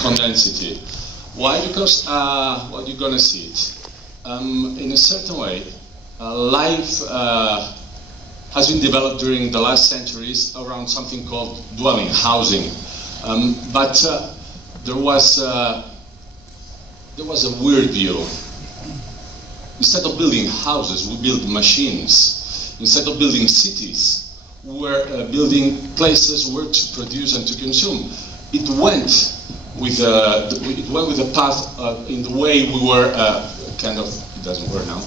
condensity. Why? Because well, you're gonna see it. In a certain way, life has been developed during the last centuries around something called dwelling, housing. But there was a weird view. Instead of building houses, we build machines. Instead of building cities, we're building places where to produce and to consume. It went with a path in the way we were kind of. It doesn't work now.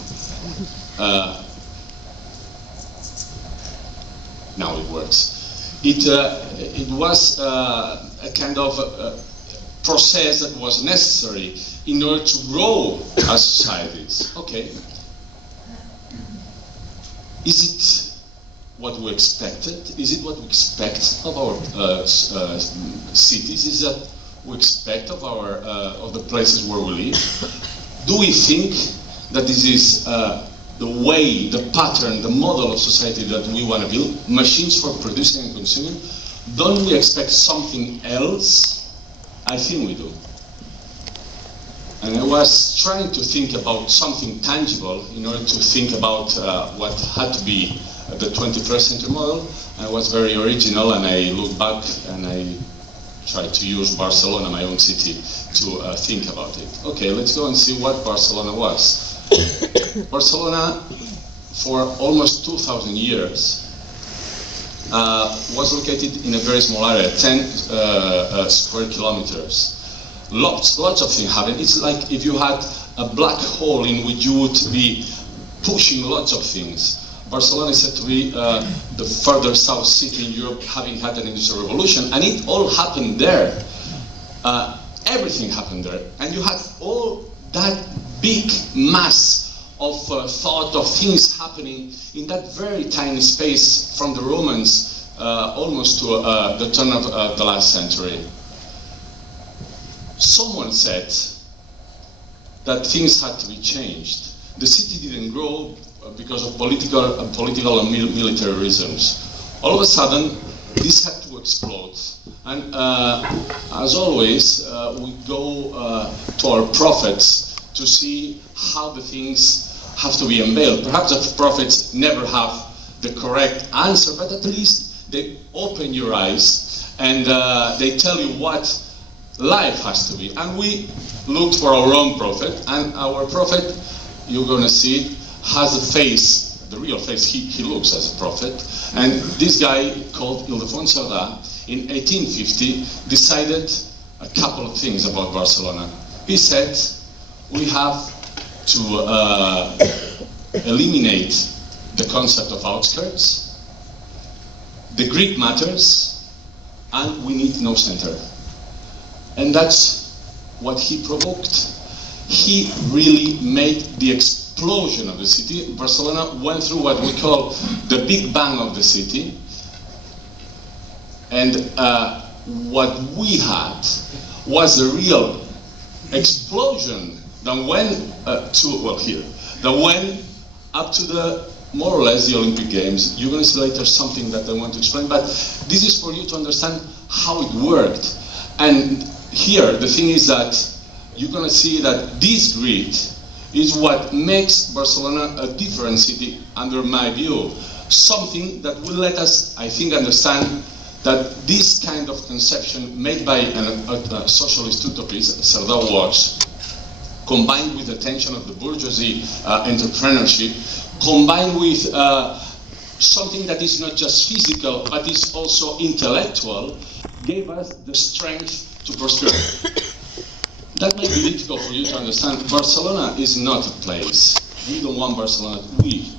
Now it works. It was a kind of process that was necessary in order to grow as societies. Okay. Is it what we expected? Is it what we expect of our cities? Is that we expect of our of the places where we live? Do we think that this is the way, the pattern, the model of society that we want to build? Machines for producing and consuming? Don't we expect something else? I think we do. And I was trying to think about something tangible in order to think about what had to be the 21st century model. I was very original, and I looked back and I tried to use Barcelona, my own city, to think about it. Okay, let's go and see what Barcelona was. Barcelona, for almost 2,000 years, was located in a very small area, 10 square kilometers. Lots of things happen. It's like if you had a black hole in which you would be pushing lots of things. Barcelona is said to be the further south city in Europe, having had an industrial revolution, and it all happened there. Everything happened there, and you had all that big mass of thought, of things happening in that very tiny space from the Romans almost to the turn of the last century. Someone said that things had to be changed. The city didn't grow because of political and military reasons. All of a sudden, this had to explode. And as always, we go to our prophets to see how the things have to be unveiled. Perhaps the prophets never have the correct answer, but at least they open your eyes and they tell you what life has to be. And we looked for our own prophet, and our prophet, you're going to see it, has a face, the real face. He looks as a prophet. And this guy called Ildefonso Cerdà in 1850 decided a couple of things about Barcelona. He said, we have to eliminate the concept of outskirts, the Greek matters, and we need no center. And that's what he provoked. He really made the explosion of the city. Barcelona went through what we call the Big Bang of the city. And what we had was a real explosion that went that went up to the more or less the Olympic Games. You're going to see later something that I want to explain, but this is for you to understand how it worked. And here, the thing is that you're going to see that this grid is what makes Barcelona a different city, under my view. Something that will let us, I think, understand that this kind of conception made by a socialist utopist, Cerdà was, combined with the tension of the bourgeoisie entrepreneurship, combined with something that is not just physical, but is also intellectual, gave us the strength to prosper. That might be difficult for you to understand. Barcelona is not a place. We don't want Barcelona. We